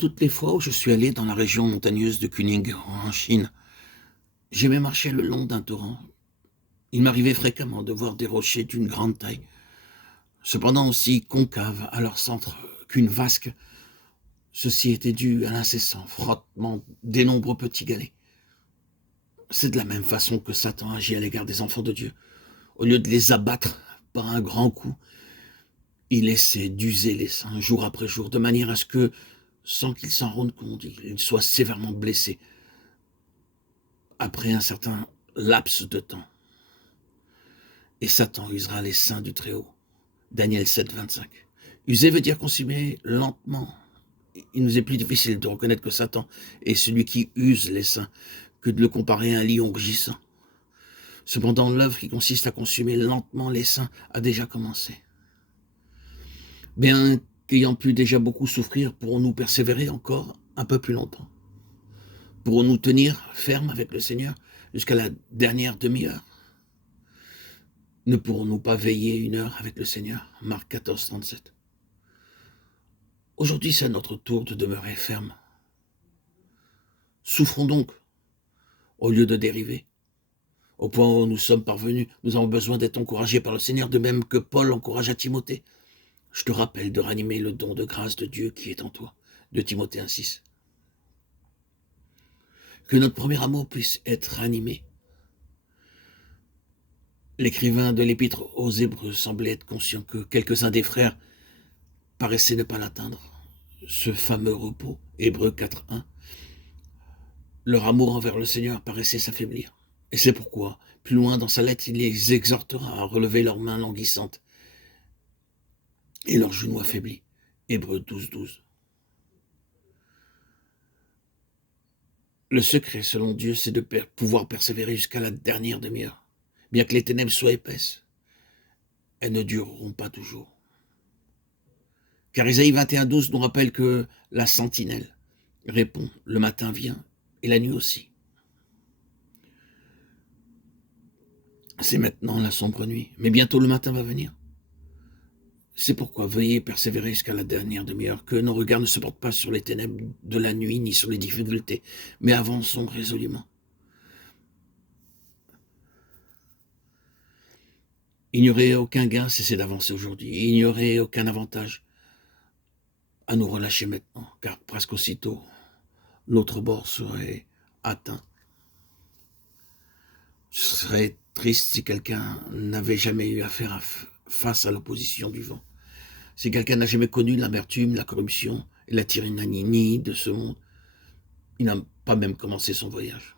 Toutes les fois où je suis allé dans la région montagneuse de Kunming, en Chine, j'aimais marcher le long d'un torrent. Il m'arrivait fréquemment de voir des rochers d'une grande taille, cependant aussi concaves à leur centre qu'une vasque. Ceci était dû à l'incessant frottement des nombreux petits galets. C'est de la même façon que Satan agit à l'égard des enfants de Dieu. Au lieu de les abattre par un grand coup, il essaie d'user les saints jour après jour, de manière à ce que, sans qu'ils s'en rendent compte, ils soient sévèrement blessés après un certain laps de temps. Et Satan usera les saints du Très-Haut. Daniel 7, 25. User veut dire consumer lentement. Il nous est plus difficile de reconnaître que Satan est celui qui use les saints que de le comparer à un lion rugissant. Cependant, l'œuvre qui consiste à consumer lentement les saints a déjà commencé. Bien qu'ayant pu déjà beaucoup souffrir, pourrons-nous persévérer encore un peu plus longtemps? Pourrons-nous tenir ferme avec le Seigneur jusqu'à la dernière demi-heure? Ne pourrons-nous pas veiller 1 heure avec le Seigneur? Marc 14, 37. Aujourd'hui, c'est à notre tour de demeurer ferme. Souffrons donc, au lieu de dériver. Au point où nous sommes parvenus, nous avons besoin d'être encouragés par le Seigneur, de même que Paul encouragea Timothée. Je te rappelle de ranimer le don de grâce de Dieu qui est en toi, de Timothée 1,6. Que notre premier amour puisse être ranimé. L'écrivain de l'Épître aux Hébreux semblait être conscient que quelques-uns des frères paraissaient ne pas l'atteindre. Ce fameux repos, Hébreux 4.1, leur amour envers le Seigneur paraissait s'affaiblir. Et c'est pourquoi, plus loin dans sa lettre, il les exhortera à relever leurs mains languissantes et leurs genoux affaiblis. Hébreux 12.12. Le secret, selon Dieu, c'est de pouvoir persévérer jusqu'à la dernière demi-heure. Bien que les ténèbres soient épaisses, elles ne dureront pas toujours. Car Isaïe 21.12 nous rappelle que la sentinelle répond, le matin vient et la nuit aussi. C'est maintenant la sombre nuit, mais bientôt le matin va venir. C'est pourquoi veuillez persévérer jusqu'à la dernière demi-heure, que nos regards ne se portent pas sur les ténèbres de la nuit ni sur les difficultés, mais avançons résolument. Il n'y aurait aucun gain à cesser d'avancer aujourd'hui, il n'y aurait aucun avantage à nous relâcher maintenant, car presque aussitôt, l'autre bord serait atteint. Ce serait triste si quelqu'un n'avait jamais eu à faire face à l'opposition du vent. Si quelqu'un n'a jamais connu l'amertume, la corruption et la tyrannie de ce monde, il n'a pas même commencé son voyage.